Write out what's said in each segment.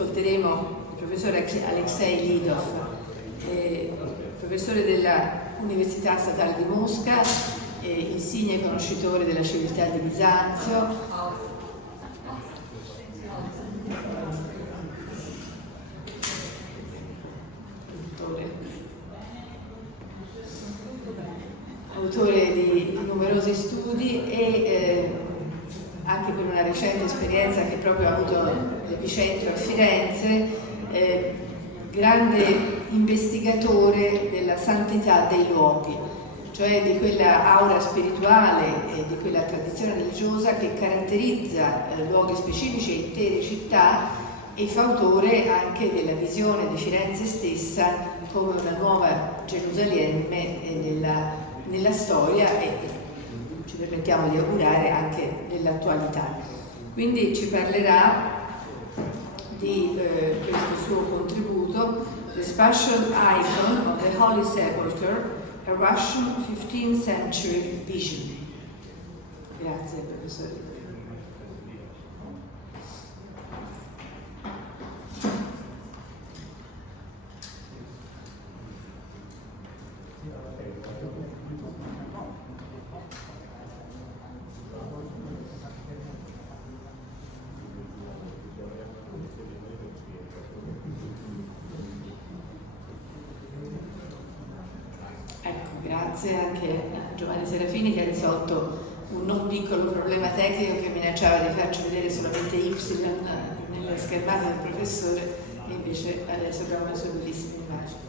ascolteremo il professore Alexei Ludovico, professore dell'Università Statale di Mosca, insigne conoscitore della civiltà di Bisanzio, autore di numerosi studi e anche per una recente esperienza che proprio ha avuto l'epicentro a Firenze, grande investigatore della santità dei luoghi, cioè di quella aura spirituale e di quella tradizione religiosa che caratterizza luoghi specifici e intere città, e fautore anche della visione di Firenze stessa come una nuova Gerusalemme nella storia e ci permettiamo di augurare anche nell'attualità. Quindi ci parlerà di questo suo contributo, The Spatial Icon of the Holy Sepulchre, a Russian 15th Century Vision. Grazie, professore. Grazie anche a Giovanni Serafini che ha risolto un non piccolo problema tecnico che minacciava di farci vedere solamente Y nella schermata del professore, e invece adesso abbiamo le sue bellissime immagini.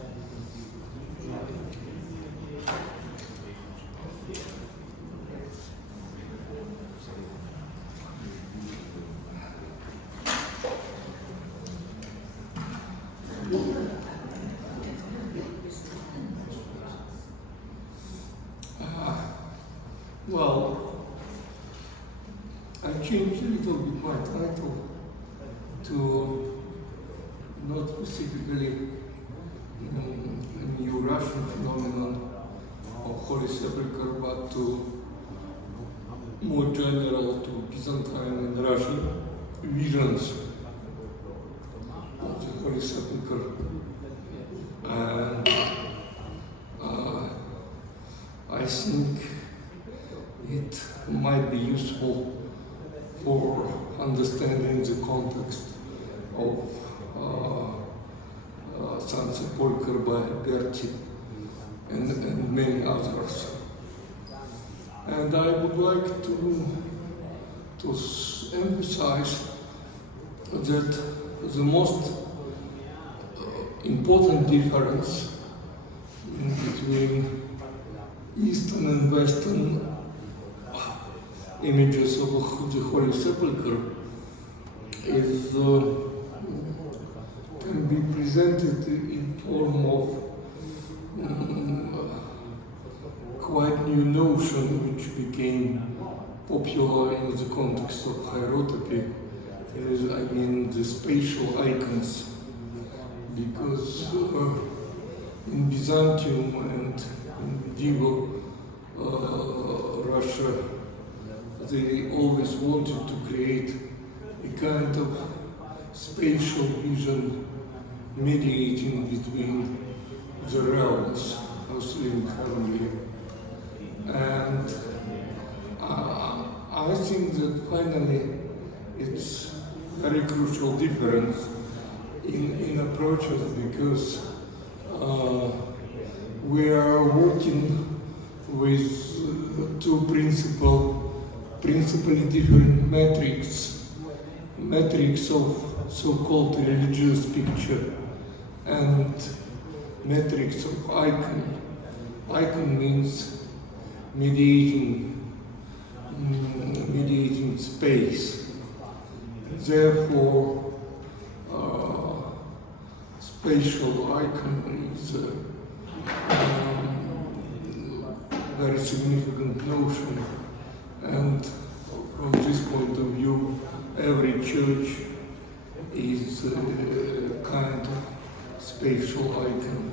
Well, I changed a little bit my title to not specifically a new Russian phenomenon of Holy Sepulchre, but to more general, to Byzantine and Russian visions of the Holy Sepulchre. And I think it might be useful for understanding the context of San Sepolcro by Berti and many others. And I would like to emphasize that the most important difference between Eastern and Western images of the Holy Sepulchre is can be presented in form of quite new notion which became popular in the context of hierotopy. I mean the spatial icons, because in Byzantium and in medieval Russia, they always wanted to create a kind of spatial vision mediating between the realms, mostly in heavenly. And I think that finally it's very crucial difference in approaches, because we are working with two principally different metrics of so-called religious picture and metrics of icon. Icon means mediating space. Therefore, spatial icon is a very significant notion. And from this point of view, every church is a kind of spatial icon.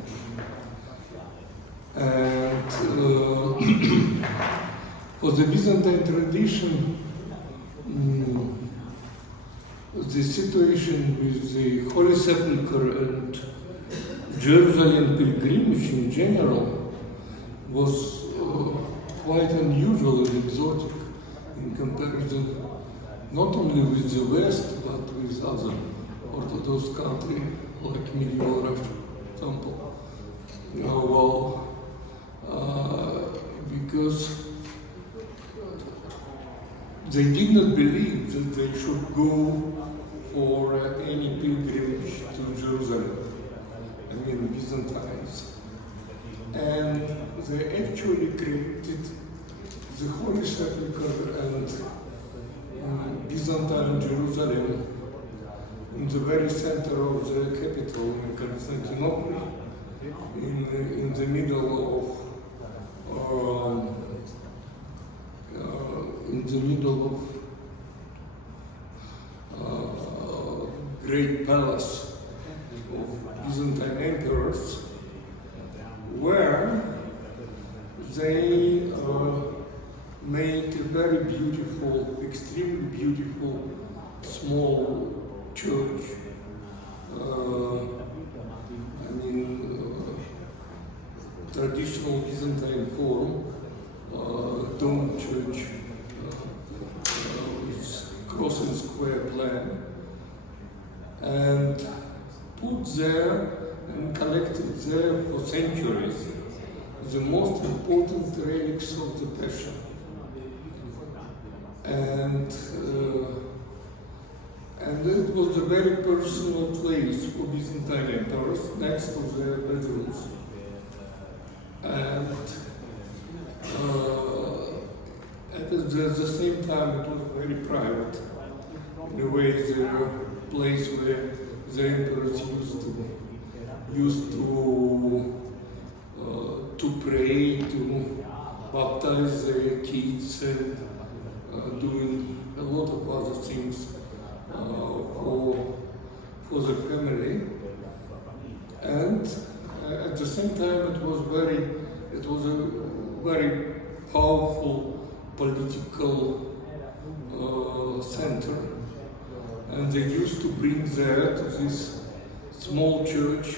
And for the Byzantine tradition, the situation with the Holy Sepulchre and Jerusalem pilgrimage in general was quite unusual and exotic in comparison not only with the West but with other Orthodox countries like medieval Russia, for example. Because they did not believe that they should go for any pilgrimage to Jerusalem. I mean, Byzantines. And they actually created the Holy Sepulchre and Byzantine Jerusalem in the very center of the capital in Constantinople, in the middle of great palace of Byzantine emperors, where they made a very beautiful, extremely beautiful, small church. Traditional Byzantine form, dome church with cross and square plan, and put there and collected there for centuries the most important relics of the Passion. And it was a very personal place for Byzantine emperors next to their bedrooms. And at the same time, it was very private, in a way, the place where the emperors used to pray, to baptize their kids, and doing a lot of other things for the family. And at the same time, it was a very powerful political center, and they used to bring there to this small church,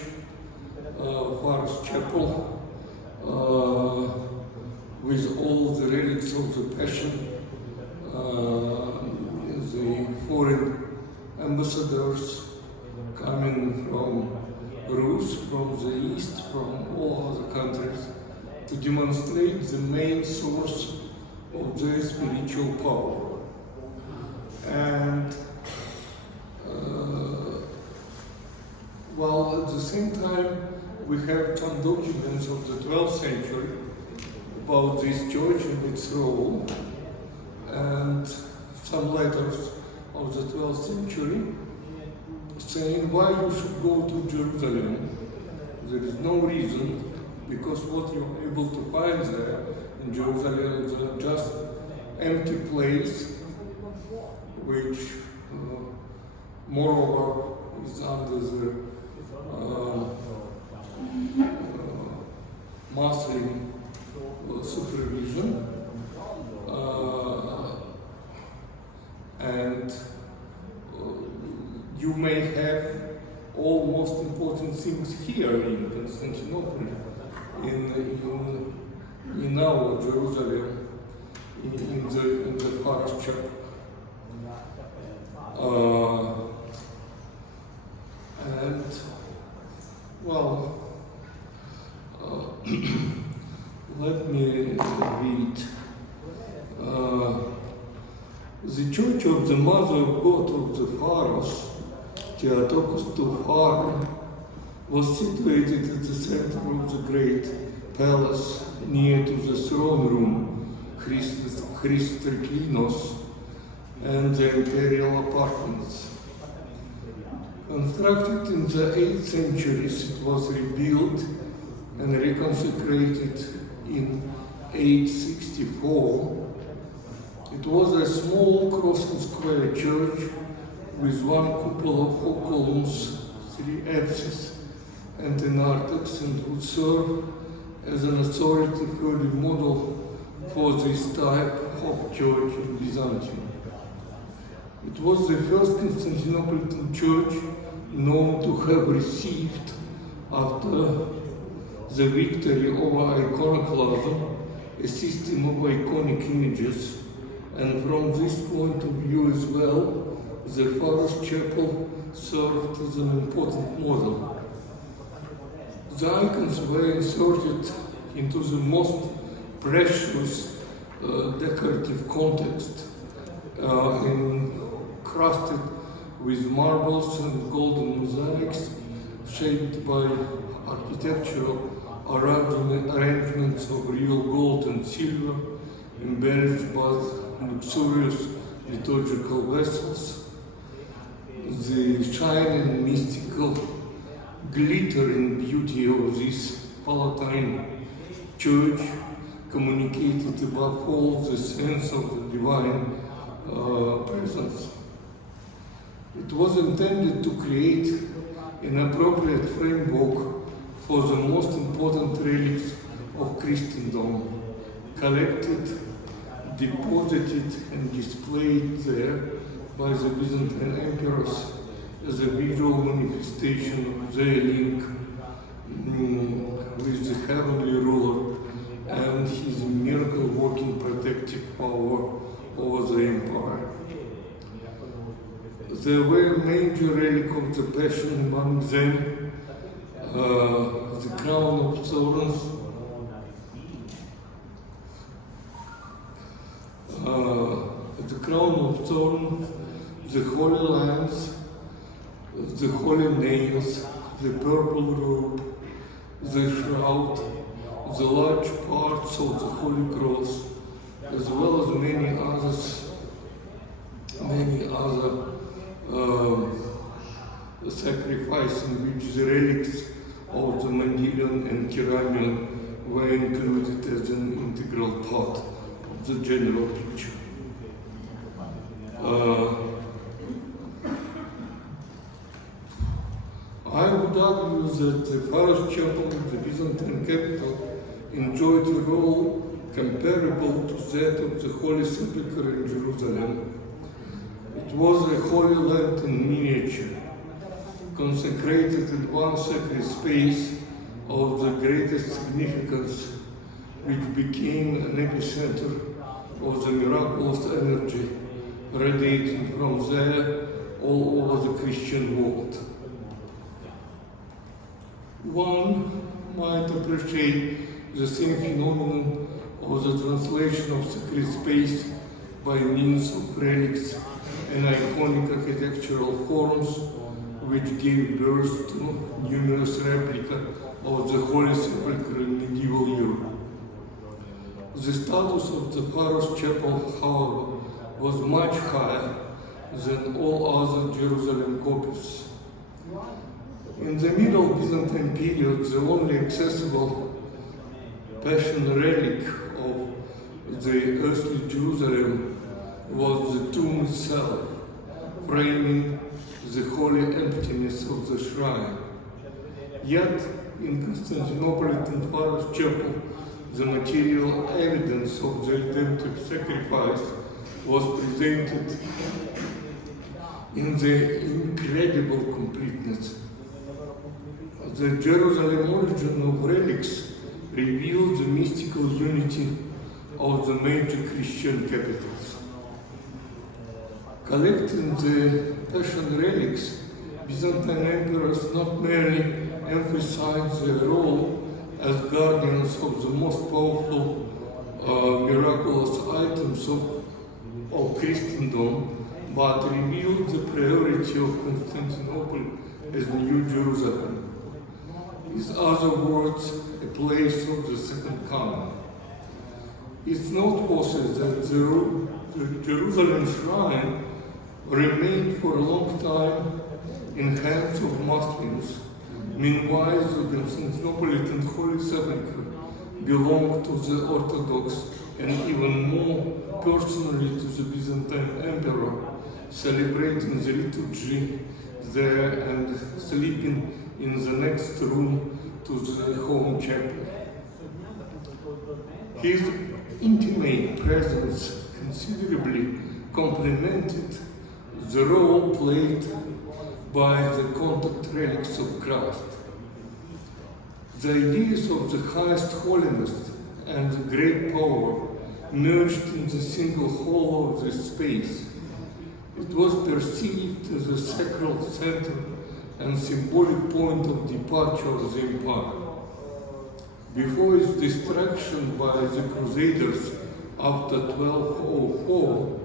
Forest Chapel, with all the relics of the Passion, the foreign ambassadors coming from Rus, from the East, from all other countries, to demonstrate the main source of their spiritual power. And while at the same time we have some documents of the 12th century about this church and its role, and some letters of the 12th century saying why you should go to Jerusalem. There is no reason, because what you're able to find there in Jerusalem is just empty place, which moreover is under the Muslim supervision, and you may have all most important things here in Constantinople, in our Jerusalem, in the Forest Chapel. And well, let me read. The Church of the Mother of God of the Pharos, Theotokos to Pharaoh, was situated at the center of the great palace near to the throne room, Christokinos, and the imperial apartments. Constructed in the 8th centuries, it was rebuilt and reconsecrated in 864. It was a small cross and square church with one cupola of 4 columns, 3 apses, and an narthex, and would serve as an authoritative early model for this type of church in Byzantium. It was the first Constantinopolitan church known to have received, after the victory over iconoclasm, a system of iconic images, and from this point of view as well, the Pharos Chapel served as an important model. The icons were inserted into the most precious decorative context, encrusted with marbles and golden mosaics, shaped by architectural arrangements of real gold and silver, embellished by luxurious liturgical vessels. The shining, mystical, glittering beauty of this Palatine church communicated above all the sense of the divine presence. It was intended to create an appropriate framework for the most important relics of Christendom, collected, deposited, and displayed there by the Byzantine emperors as a visual manifestation of their link with the heavenly ruler and his miracle-working protective power over the empire. There were major relics of the Passion among them, the crown of thorns, the holy lambs, the holy nails, the purple robe, the shroud, the large parts of the Holy Cross, as well as many other sacrifices in which the relics of the Mendelian and Keramion were included as an integral part of the general picture. I would argue that the Pharos Chapel of the Byzantine capital enjoyed a role comparable to that of the Holy Sepulchre in Jerusalem. It was a holy land in miniature, consecrated in one sacred space of the greatest significance, which became an epicenter of the miraculous energy radiating from there all over the Christian world. One might appreciate the same phenomenon of the translation of sacred space by means of relics and iconic architectural forms, which gave birth to numerous replicas of the Holy Sepulchre in medieval Europe. The status of the Pharos Chapel, however, was much higher than all other Jerusalem copies. In the Middle Byzantine period, the only accessible Passion relic of the earthly Jerusalem was the tomb itself, framing the holy emptiness of the shrine. Yet, in Constantinopolitan Pharos Chapel, the material evidence of the redemptive sacrifice was presented in the incredible completeness. The Jerusalem origin of relics reveals the mystical unity of the major Christian capitals. Collecting the Passion relics, Byzantine emperors not merely emphasized their role as guardians of the most powerful miraculous items of Christendom, but revealed the priority of Constantinople as New Jerusalem. In other words, a place of the second coming. It's noteworthy that the Jerusalem shrine remained for a long time in hands of Muslims. Meanwhile, the Constantinopolitan Holy Sepulchre belonged to the Orthodox and even more personally to the Byzantine Emperor, celebrating the liturgy there and sleeping in the next room to the home chapel. His intimate presence considerably complemented the role played by the contact relics of Christ. The ideas of the highest holiness and the great power merged in the single whole of this space. It was perceived as a sacral center and symbolic point of departure of the empire. Before its destruction by the Crusaders after 1204,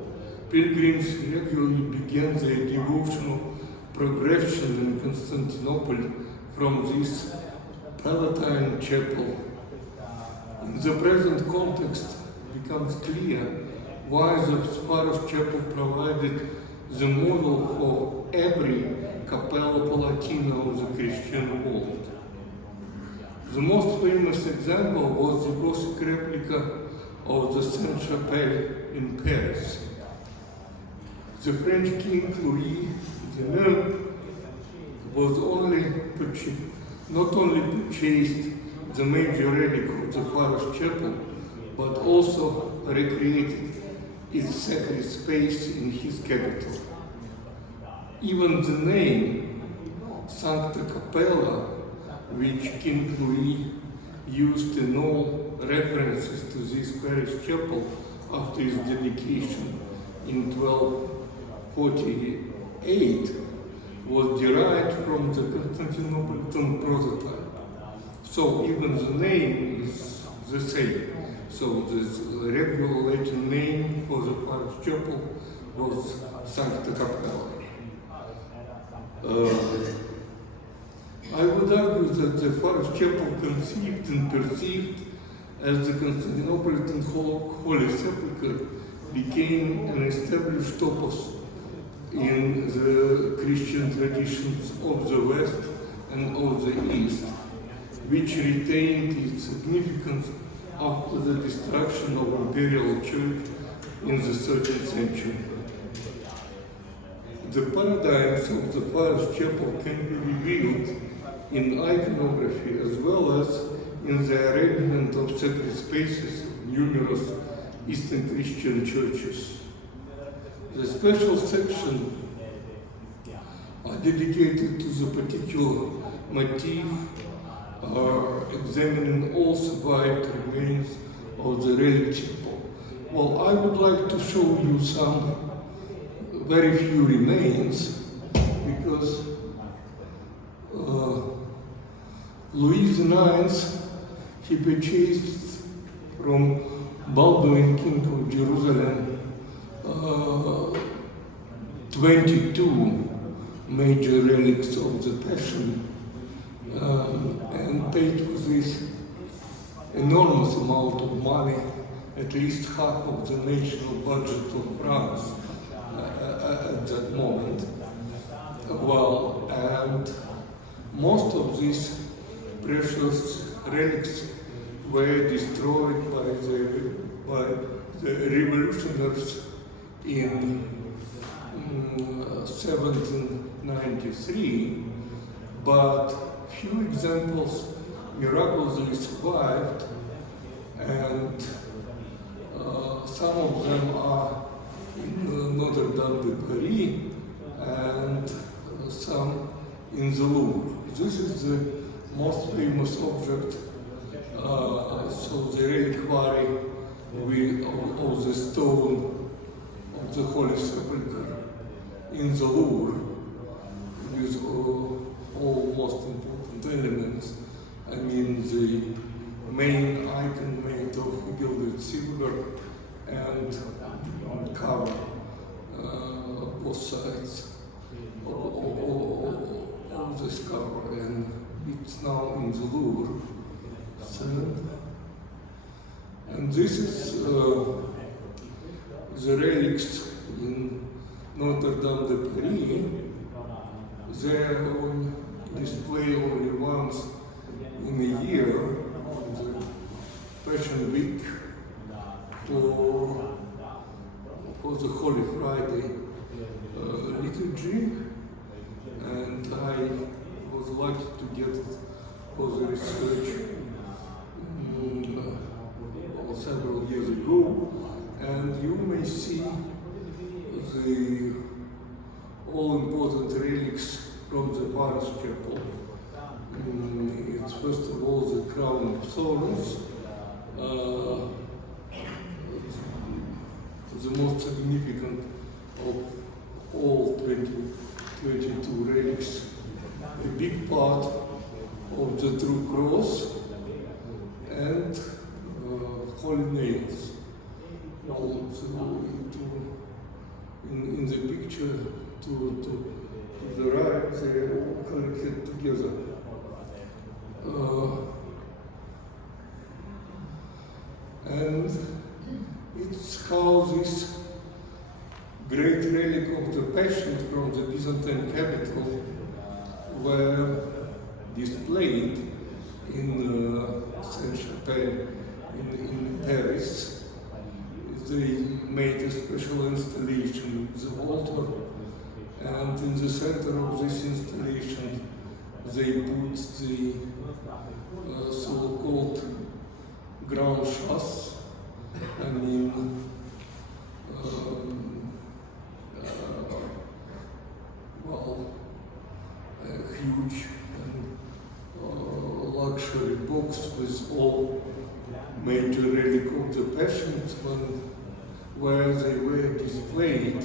pilgrims regularly began their devotional progression in Constantinople from this Palatine chapel. In the present context, it becomes clear why the Spanish chapel provided the model for every Cappella Palatina of the Christian world. The most famous example was the Gothic replica of the Sainte-Chapelle in Paris. The French King Louis IX was not only purchased the major relic of the Parish Chapel, but also recreated its sacred space in his capital. Even the name Sancta Capella, which King Louis used in all references to this parish chapel after its dedication in 1248, was derived from the Constantinopolitan prototype. So even the name is the same. So the regular Latin name for the parish chapel was Sancta Capella. I would argue that the parish chapel conceived and perceived as the Constantinopolitan Holy Sepulchre became an established topos in the Christian traditions of the West and of the East, which retained its significance after the destruction of imperial church in the 13th century. The paradigms of the parish chapel can be revealed in iconography as well as in the arrangement of sacred spaces of numerous Eastern Christian churches. The special sections are dedicated to the particular motif, examining all survived remains of the relic chapel. Well, I would like to show you some very few remains, because Louis IX, he purchased from Baldwin, King of Jerusalem, 22 major relics of the Passion, and paid for this enormous amount of money, at least half of the national budget of France at that moment. Well, and most of these precious relics were destroyed by the revolutionaries in 1793, but few examples miraculously survived, and some of them are in Notre Dame de Paris and some in the Louvre. This is the most famous object, so the reliquary of the stone of the Holy Sepulchre in the Louvre, with all most important elements. I mean, the main icon made of gilded silver and cover both sides of this cover, and it's now in the Louvre. So, and this is the relics in Notre Dame de Paris. They are on display only once in a year, on the Passion Week, for the Holy Friday liturgy, and I was lucky to get it for the research several years ago, and you may see the important relics from the parish chapel. It's first of all the crown of thorns, the most significant of all 22 relics, a big part of the true cross, and holy nails. Also in the picture to the right, they are all collected together. And it's how this great relic of the Passion from the Byzantine capital were displayed in Saint-Chapelle in Paris. They made a special installation with the altar, and in the center of this installation they put the so-called grand chasse. I mean, a huge and luxury box with all major relics of the Passions, where they were displayed,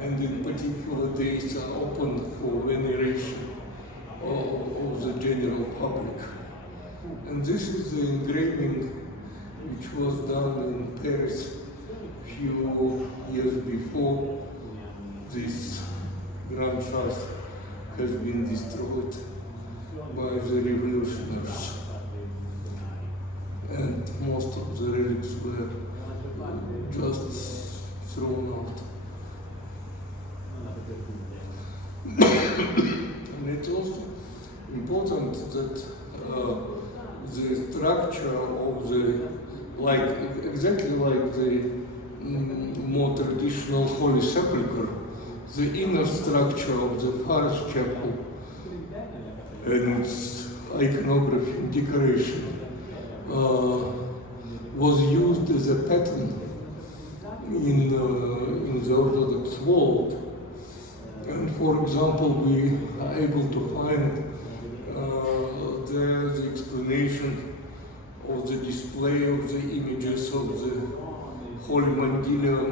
and in particular days are open for veneration of the general public. And this is the engraving which was done in Paris a few years before this grand chasse has been destroyed by the revolutionaries. And most of the relics were just thrown out. And it's also important that the structure of the, exactly like the more traditional Holy Sepulchre, the inner structure of the parish chapel and its iconography and decoration was used as a pattern in the Orthodox world. And for example, we are able to find there the explanation of the display of the images of the Holy Mandilion,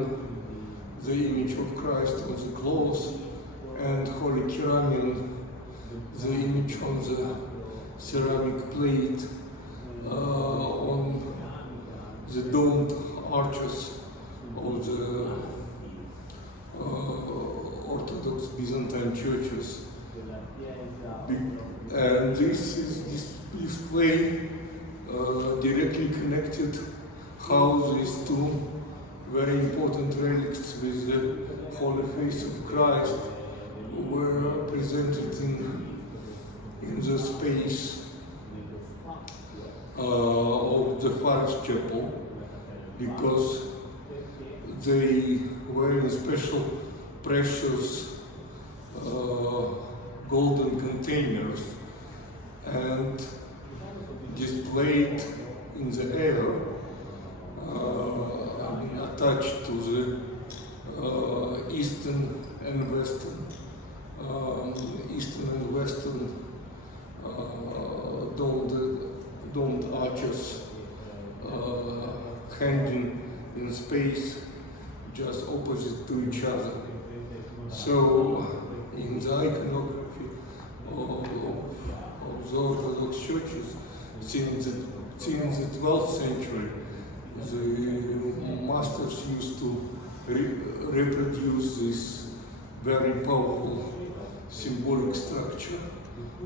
the image of Christ on the cloth, and Holy Keramion, the image on the ceramic plate, on the domed arches of the Orthodox Byzantine churches. And this is display directly connected how these two very important relics with the Holy Face of Christ were presented in the space of the parish chapel, because they were in special precious golden containers and displayed in the air, attached to the eastern and western domed arches, hanging in space just opposite to each other. So in the iconography of the Orthodox churches since the 12th century, the masters used to reproduce this very powerful symbolic structure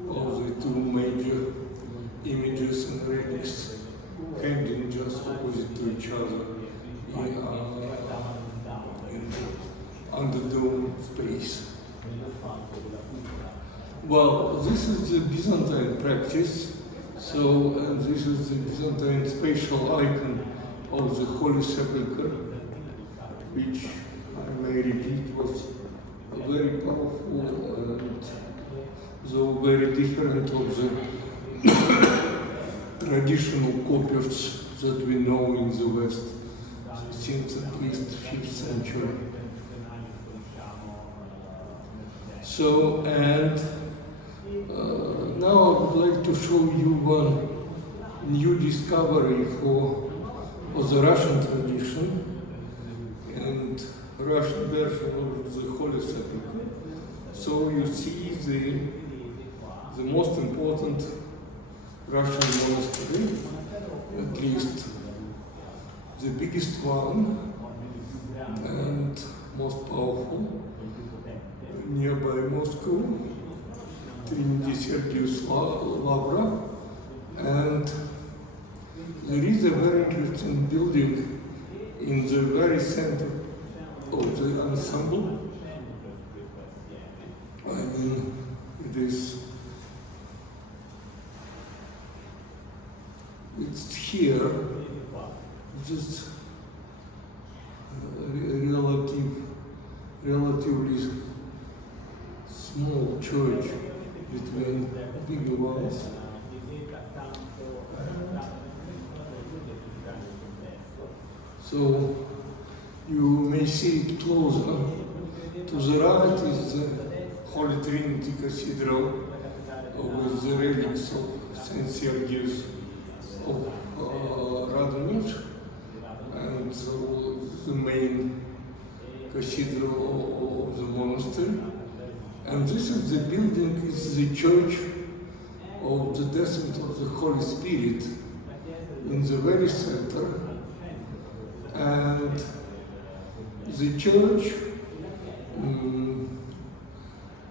of the two major images and relics hanging just opposite to each other in underdome space. Well, this is the Byzantine practice. So, and this is the Byzantine spatial icon of the Holy Sepulchre, which I may repeat was very powerful and though very different of the traditional copies that we know in the West since at least 5th century. So, and now I would like to show you one new discovery for the Russian tradition and Russian version of the Holy Sepulchre. So you see the most important Russian monastery, at least the biggest one and most powerful, nearby Moscow, Trinity Sergius Lavra, and there is a very interesting building in the very center of the ensemble. I mean, it's here, just relatively small church between bigger ones. So you may see it closer. To the right is the Holy Trinity Cathedral with the relics of Saint Sergius of Radonezh, and the main cathedral of the monastery. And this is the building, is the church of the descent of the Holy Spirit in the very center. And the church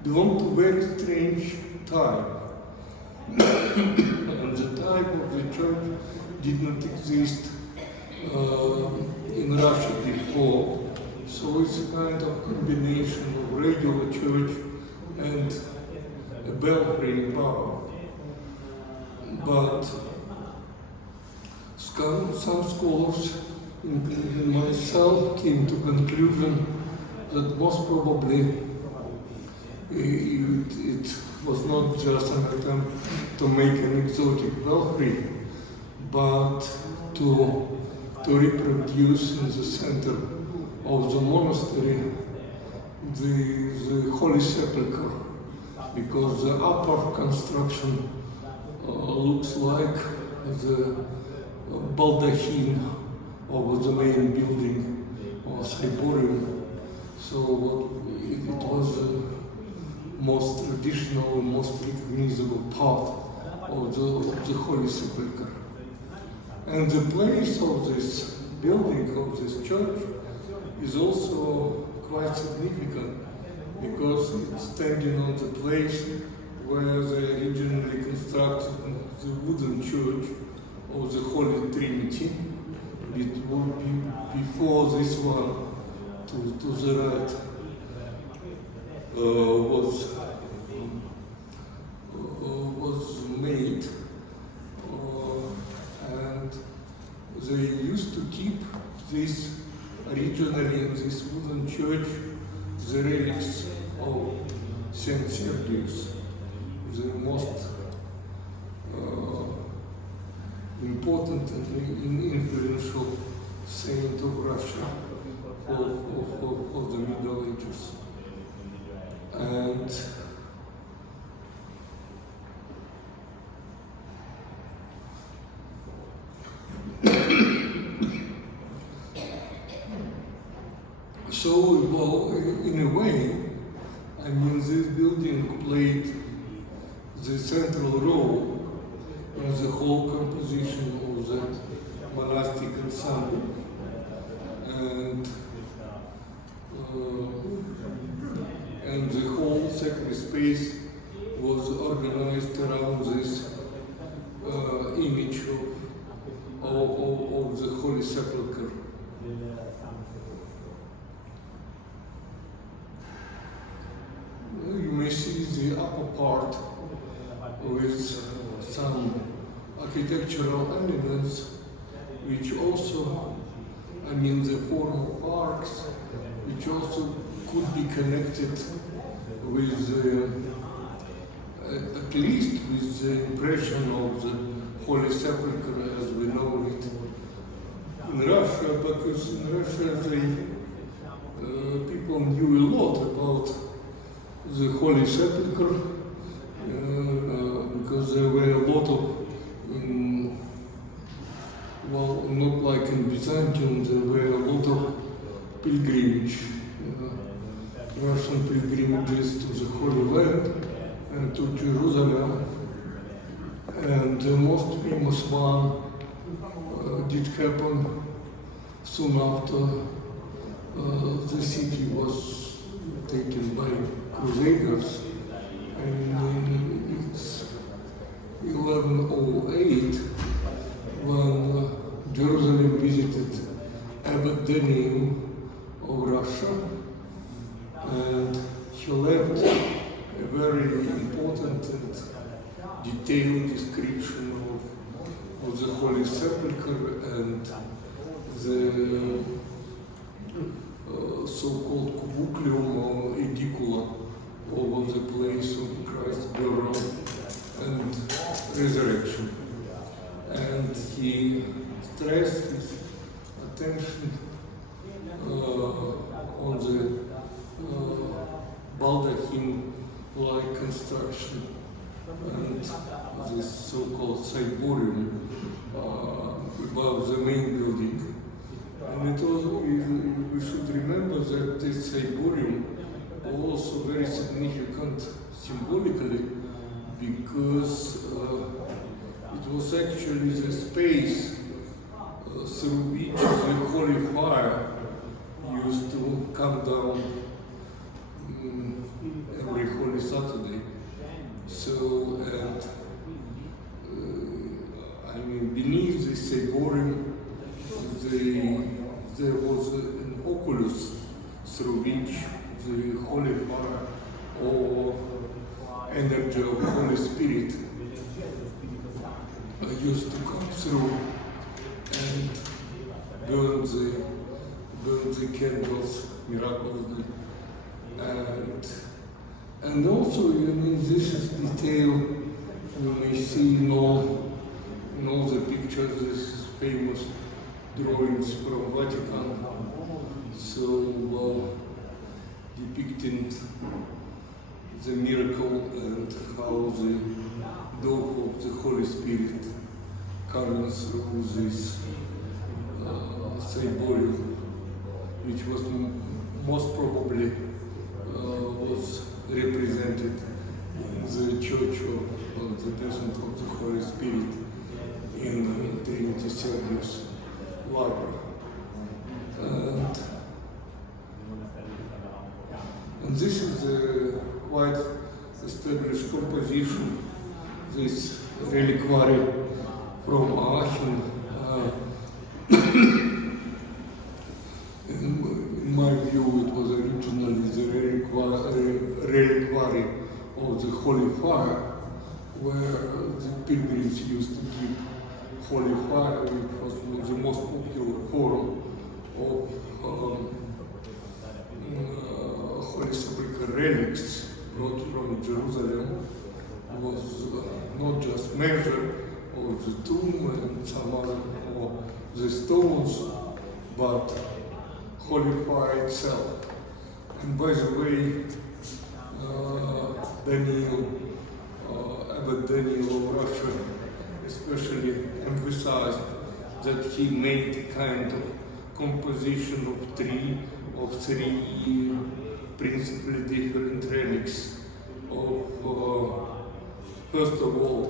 belonged to a very strange type. And the type of the church did not exist in Russia before. So it's a kind of combination of regular church and a belfry bar. But some scholars, including myself, came to conclusion that most probably it was not just an attempt to make an exotic belfry, but to reproduce in the center of the monastery the Holy Sepulchre, because the upper construction looks like the baldachin of the main building or ciborium. So it was the most traditional, most recognizable part of the Holy Sepulchre. And the place of this building, of this church, is also quite significant because it's standing on the place where they originally constructed the wooden church of the Holy Trinity. It would be before this one to the right was made, and they used to keep this originally in this wooden church the relics of Saint Sergius, the most important and influential saint of Russia of the Middle Ages. And so, well, in a way, I mean, this building played the central role in the whole composition of the monastic ensemble, and the whole sacred space was organized around this image of the Holy Sepulchre. You may see the upper part with some architectural elements, which also, I mean, the formal arcs, which also could be connected with, at least with the impression of the Holy Sepulchre as we know it in Russia, because in Russia people knew a lot about the Holy Sepulchre, because there were a lot of, well, not like in Byzantium, there were a lot of pilgrimage, Russian pilgrimages to the Holy Land and to Jerusalem. And the most famous one did happen soon after the city was taken by Crusaders. And it's 1108 when Jerusalem visited Abbot Daniel of Russia, and he left a very important and detailed description of the Holy Sepulchre and the so-called cubucleum or edicula over the place of Christ's burial and resurrection. And he stressed his attention on the baldachin-like construction and this so-called ciborium above the main building. And it was, we should remember that this ciborium was also very significant symbolically, because it was actually the space through which the holy fire used to come down every Holy Saturday. So, and I mean, beneath the ciborium, there was an oculus through which the holy fire or energy of Holy Spirit used to come through and burn the candles miraculously. And also, this is detail you may see in all the pictures, this famous drawings from Vatican, so depicting the miracle and how the dove of the Holy Spirit comes through this ciborium, which was most probably was represented in the Church of the Descent of the Holy Spirit in Trinity Service Library. And this is a quite established composition, this reliquary from Aachen. In my view, it was originally the reliquary of the Holy Fire, where the pilgrims used to keep Holy Fire, which was the most popular form of Holy Sepulchre relics brought from Jerusalem. Was not just measure of the tomb and some other, or the stones, but Holy Fire itself. And by the way, Abbot Daniel of Russia especially emphasized that he made a kind of composition of three principally different relics of first of all,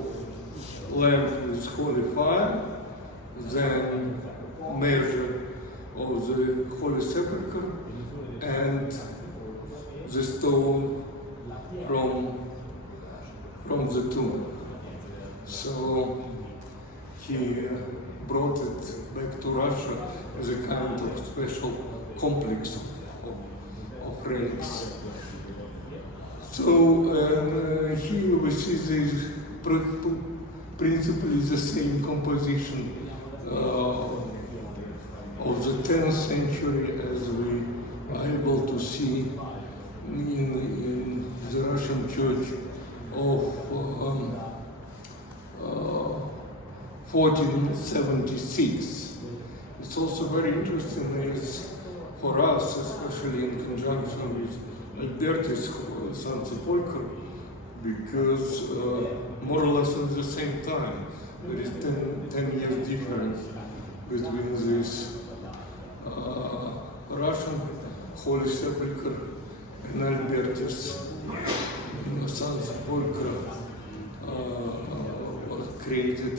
lamp with holy fire, then measure of the Holy Sepulchre, and the stone from the tomb. So he brought it back to Russia as a kind of special complex of relics. So here we see this principally the same composition of the 10th century as we are able to see in the Russian Church of 1476. It's also very interesting is for us, especially in conjunction with Alberti's San Sepulchre, because more or less at the same time there is 10 years difference between this Russian Holy Sepulchre and Albertus. San Sepulchre was created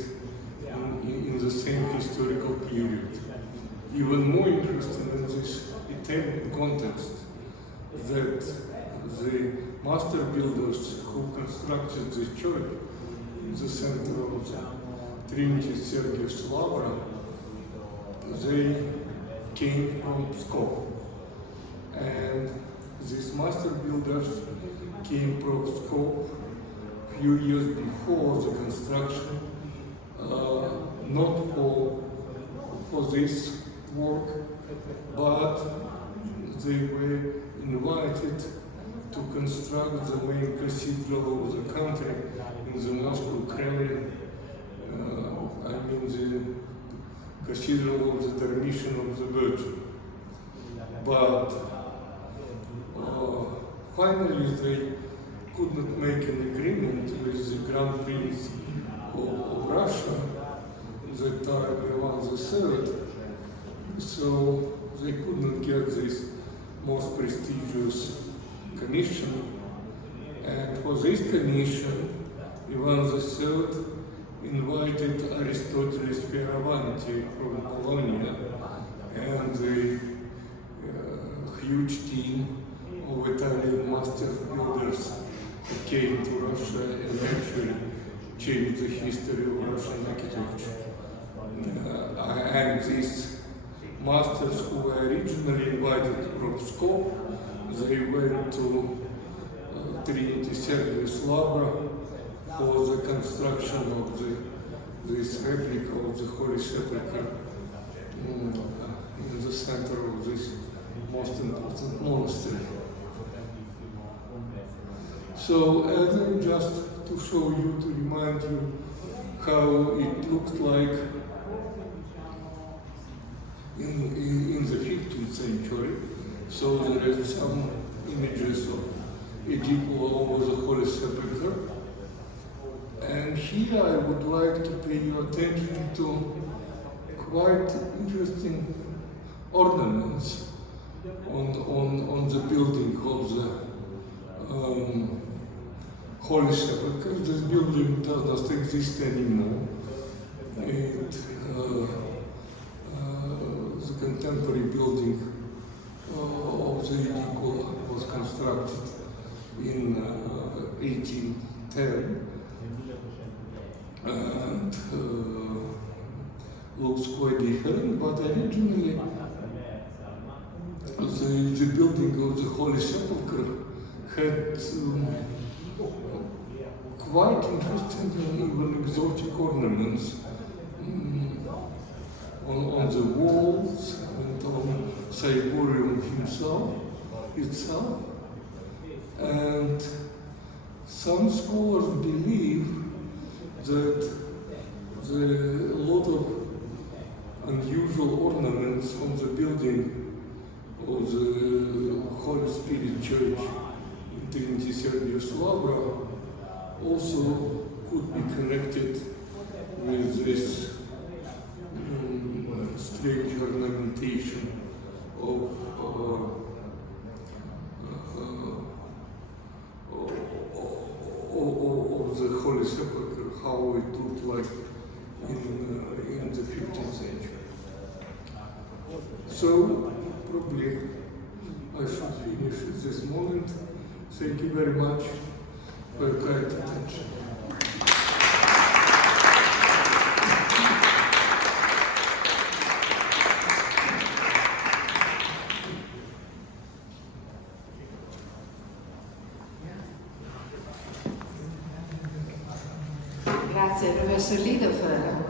in the same historical period. Even more interesting in this Italian context that the master builders who constructed this church in the center of the Trinity Sergius Lavra, they came from Pskov. And these master builders came from Pskov a few years before the construction, not for this work, but they were invited to construct the main cathedral of the country in the Moscow Kremlin. I mean the cathedral of the Dormition of the Virgin. But finally they could not make an agreement with the Grand Prince of Russia, that time Ivan III, so they could not get this most prestigious commission. And for this commission, Ivan III invited Aristoteles Fioravanti from Bologna and the huge team of Italian master builders that came to Russia and actually changed the history of Russian architecture. And these masters who were originally invited from Pskov, they went to Trinity Sergius Lavra for the construction of this replica of the Holy Sepulchre in the center of this most important monastery. So, and just to show you, to remind you how it looked like in the 15th century. So there are some images of Edipo over the Holy Sepulchre. And here I would like to pay your attention to quite interesting ornaments on the building of the Holy Sepulchre. This building does not exist anymore. The contemporary building of the Edipo was constructed in 1810 and looks quite different, but originally the building of the Holy Sepulchre had quite interesting and even exotic ornaments on the walls and on Cyborium itself. And some scholars believe that a lot of unusual ornaments on the building of the Holy Spirit Church in Trinity Sergius Lavra also could be connected with this strange ornamentation of the Holy Sepulchre, how it looked like in the 15th century. So probably I should finish at this moment. Thank you very much for your kind attention. Grazie professor Lidov.